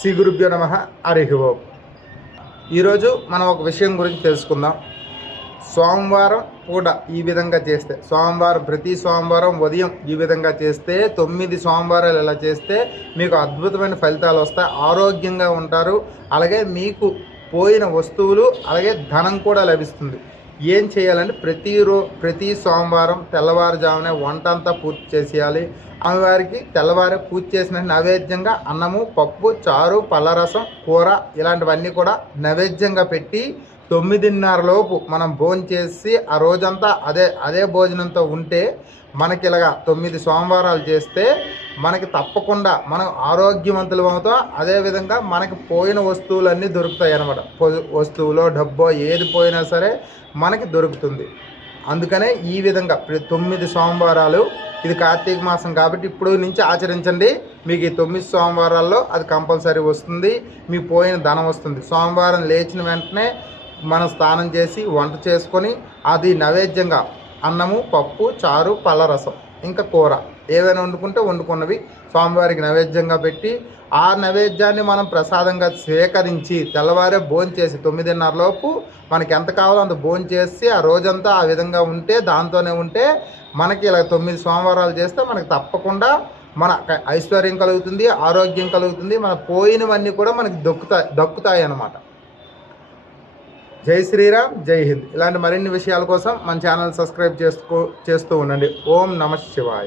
శ్రీ గురుభ్యో నమః. హరి ఓం. ఈరోజు మనం ఒక విషయం గురించి తెలుసుకుందాం. సోమవారం పూట ఈ విధంగా చేస్తే, ప్రతి సోమవారం ఉదయం ఈ విధంగా చేస్తే 9 సోమవారాలు ఇలా చేస్తే మీకు అద్భుతమైన ఫలితాలు వస్తాయి. ఆరోగ్యంగా ఉంటారు. అలాగే మీకు పోయిన వస్తువులు అలాగే ధనం కూడా లభిస్తుంది. ఏం చేయాలంటే ప్రతి సోమవారం తెల్లవారుజామునే వంట అంతా పూర్తి చేసేయాలి. అమ్మవారికి తెల్లవారే పూజ చేసిన నైవేద్యంగా అన్నము, పప్పు, చారు, పళ్ళరసం, కూర ఇలాంటివన్నీ కూడా నైవేద్యంగా పెట్టి 9:30 లోపు మనం భోజనం చేసి ఆ రోజంతా అదే భోజనంతో ఉంటే మనకి ఇలాగా 9 సోమవారాలు చేస్తే మనకి తప్పకుండా మనం ఆరోగ్యవంతులు అవుతాం. అదేవిధంగా మనకి పోయిన వస్తువులన్నీ దొరుకుతాయి అన్నమాట. వస్తువులో డబ్బో ఏది పోయినా సరే మనకి దొరుకుతుంది. అందుకనే ఈ విధంగా 9 సోమవారాలు, ఇది కార్తీక మాసం కాబట్టి ఇప్పుడు నుంచి ఆచరించండి. మీకు ఈ 9 సోమవారాల్లో అది కంపల్సరీ వస్తుంది. మీ పోయిన ధనం వస్తుంది. సోమవారం లేచిన వెంటనే మనం స్నానం చేసి వంట చేసుకొని అది నైవేద్యంగా అన్నము, పప్పు, చారు, పళ్ళరసం ఇంకా కూర ఏవైనా వండుకున్నవి స్వామివారికి నైవేద్యంగా పెట్టి ఆ నైవేద్యాన్ని మనం ప్రసాదంగా స్వీకరించి తెల్లవారే భోజనం చేసి 9:30 లోపు మనకి ఎంత కావాలో అంత భోజనం చేసి ఆ రోజంతా ఆ విధంగా ఉంటే దాంతోనే ఉంటే మనకి ఇలా 9 సోమవారాలు చేస్తే మనకి తప్పకుండా మన ఐశ్వర్యం కలుగుతుంది, ఆరోగ్యం కలుగుతుంది. మన పోయినవన్నీ కూడా మనకి దక్కుతాయి అన్నమాట. జై శ్రీరామ్, జై హింద్. ఇలాంటి మరిన్ని విషయాల కోసం మన ఛానల్ సబ్స్క్రైబ్ చేస్తూ ఉండండి. ఓం నమః శివాయ.